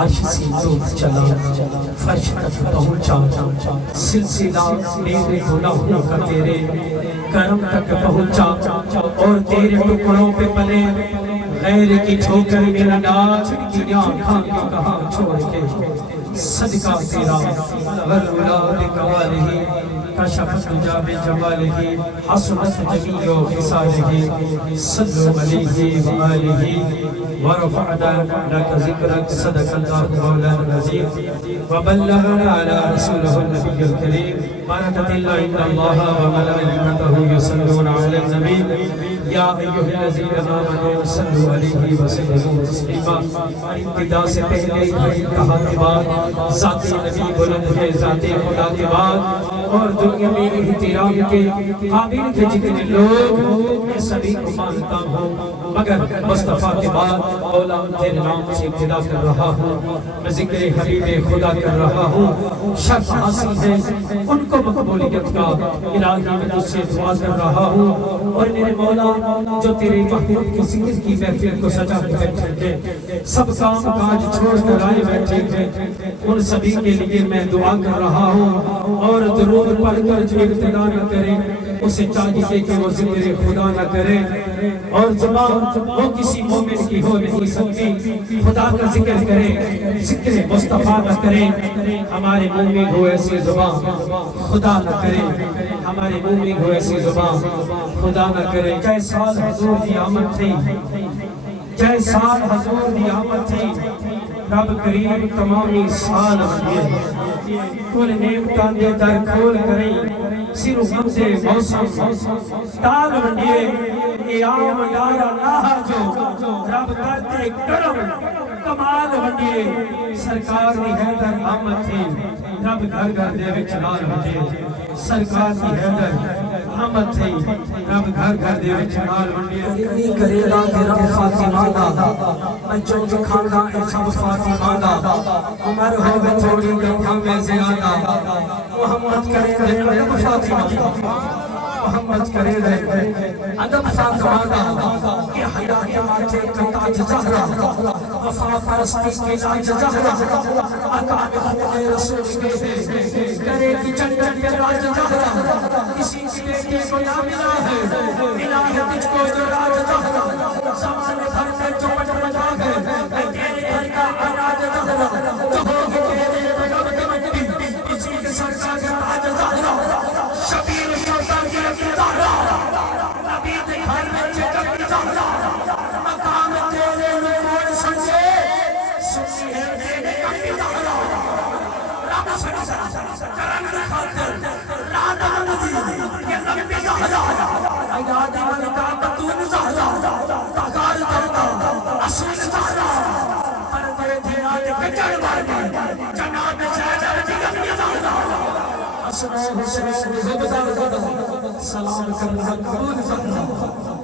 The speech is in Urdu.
عرش سے دور چلا، فرش تک پہنچا، سلسلہ میرے گناہوں کا تیرے کرم تک پہنچا، اور تیرے ٹکڑوں پہ پلے غیر کی ٹھوکر میرا ناچ کی آنکھاں کو کہاں چھوڑ کے صدقہ تیرا والولاد کمالہ کشفت حجاب جمالہ حسنت جمیع خصالہ صلو علیہ وآلہ ورفعنا لك ذکرک صدق اللہ مولانا العظیم وبلغنا علی رسولہ النبی الکریم برکت اللہ ان اللہ وملائکتہ یصلون علی النبی یا ایھا الذین آمنوا صلوا علیہ وسلموا تسلیما۔ ابتدا سے پہلے کہا کے بعد ذات نبی بلند ہے، ذات خدا کے بعد اور دنیا میں احترام کے قابل کے جتنے لوگ میں سبھی کو مانتا ہوں، مگر مصطفیٰ کے بعد مولا تیرے نام سے ابتدا کر رہا ہوں، میں ذکر حبیب خدا کر رہا ہوں۔ شرط حاصل ہے ان کو مقبولیت کا، الہی میں تجھ سے دعا کر رہا ہوں، اور میرے مولا جو تیرے محبوب کی ذکر کی محفل کو سجا کے بیٹھے ہیں، سب کام کاج چھوڑ کر آئے بیٹھے ہیں، ان سبھی کے لیے میں دعا کر رہا ہوں، اور درود پڑھ کر جو ابتدا نہ کرے اسے چاہیے کہ وہ ذکر خدا نہ کرے، اور زبان وہ کسی مومن کی ہو نہیں سکتی خدا کا ذکر کرے، ذکر مصطفیٰ نہ کرے، ہمارے منہ میں ہو ایسی زبان خدا نہ کرے، ہمارے منہ میں ہو ایسی زبان خدا نہ کرے۔ جے سال حضور دی آمد تھی، جے سال حضور دی آمد تھی، رب کریم تمامی سال بنیے، کل نعمتاں دے در کھول کریں، سر غم سے موسم تال بنیے، اے آم یارا ناہا جو رب کرتے کرم کمال بنیے، سرکار دی حیدر آمد تھی، رب گھر گھر دے وچ نال بنیے، سرکار دی حیدر آمد تھی، رب گھر گھر دے وچ نال بنیے۔ اتنی کرے گا کہ رب فاطمہ دا، بچوں کی کھانا اے سب فاطمہ دا، عمر ہوگا تھوڑی گنگا میں زیادہ، محمد کرے دے ادب فاطمہ دا، محمد کرے دے ادب فاطمہ دا، کہ حیا کے ماتھے کا تاج زہرا، وفا پرستی کے تاج زہرا، عطا میں رسول کے کرے کی جنت کے راج زہرا، کسی کی بیٹی کو نہ ملا ہے الہ تجھ کو جو راج زہرا، زمانے بھر میں جو پٹ رجا ہے اے تیرے گھر کا راج زہرا، تو ہوگی تیرے رب کے مجدی کسی کے سر کا راج زہرا، شبیر شوتا کے زہرا، نبی دے گھر میں چکر زہرا، مقام تیرے نور سنجے سنی ہے تیرے کمی زہرا، رب سنجا کرن خاطر رادا ندی یہ لمبی زہرا، ایادی ملکہ بطون زہرا، تغار کرتا اصول زہرا، پردے تھے آج بچڑ والی جناب زیدر دی لمبی زہرا، حسن حسین زبدہ زدہ سلام کرنا قبول زہرا۔